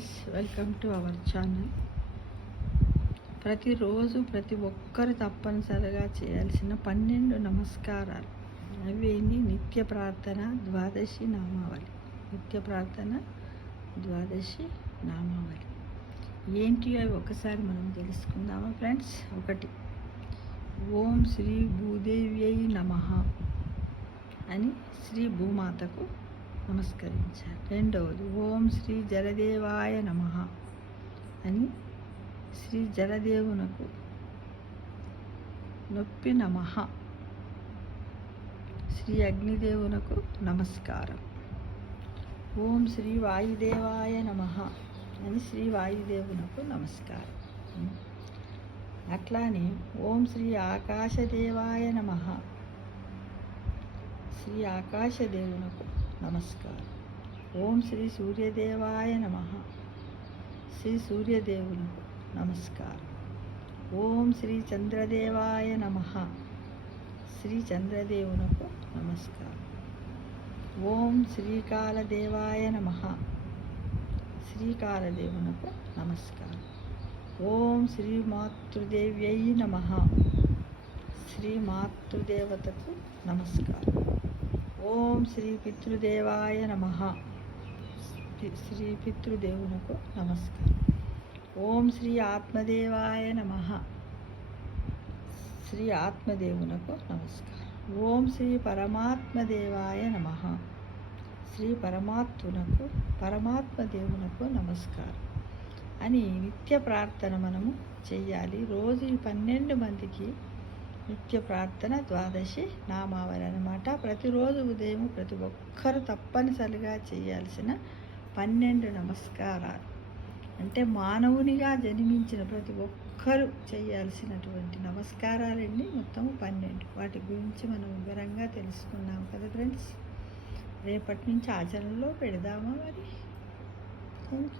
Friends, welcome to our channel. ప్రతిరోజు ప్రతి ఒక్కరు తప్పనిసరిగా చేయాల్సిన 12 నమస్కారాలు. అవి నిత్య ప్రార్థన ద్వాదశి నామావళి. నిత్య ప్రార్థన ద్వాదశి నామావళి ఏంటి అవి ఒకసారి మనం తెలుసుకుందామా ఫ్రెండ్స్. 1, ఓం శ్రీ భూదేవ్యై నమః అని శ్రీ భూమాతకు నమస్కరించాలి. 2, ఓం శ్రీ జలదేవాయ నమః అని శ్రీ జలదేవునకు నొప్పి నమః. శ్రీ అగ్నిదేవునకు నమస్కారం. ఓం శ్రీ వాయుదేవాయ నమః అని శ్రీ వాయుదేవునకు నమస్కారం. అట్లానే ఓం శ్రీ ఆకాశదేవాయ నమః శ్రీ ఆకాశదేవునకు నమస్కారం. ఓం శ్రీ సూర్యదేవాయ నమః శ్రీ సూర్యదేవునకు నమస్కారం. ఓం శ్రీ చంద్రదేవాయ నమః శ్రీ చంద్రదేవునకు నమస్కారం. ఓం శ్రీకాలదేవాయ నమః శ్రీకాలదేవునకు నమస్కారం. ఓం శ్రీ మాతృదేవ్యై నమః శ్రీ మాతృదేవతకు నమస్కారం. ఓం శ్రీ పితృదేవాయ నమః శ్రీ పితృదేవునకు నమస్కారం. ఓం శ్రీ ఆత్మదేవాయ నమః శ్రీ ఆత్మదేవునకు నమస్కారం. ఓం శ్రీ పరమాత్మదేవాయ నమః శ్రీ పరమాత్మదేవునకు నమస్కారం అని నిత్య ప్రార్థన మనము చెయ్యాలి. రోజు ఈ 12 మందికి నిత్య ప్రార్థన ద్వాదశి నామావళి అన్నమాట. ప్రతిరోజు ఉదయం ప్రతి ఒక్కరు తప్పనిసరిగా చేయాల్సిన 12 నమస్కారాలు. అంటే మానవునిగా జన్మించిన ప్రతి ఒక్కరూ చేయాల్సినటువంటి నమస్కారాలన్నీ మొత్తం 12. వాటి గురించి మనం వివరంగా తెలుసుకున్నాం కదా ఫ్రెండ్స్. రేపటి నుంచి ఆచరణలో పెడదామా మరి. Thank you.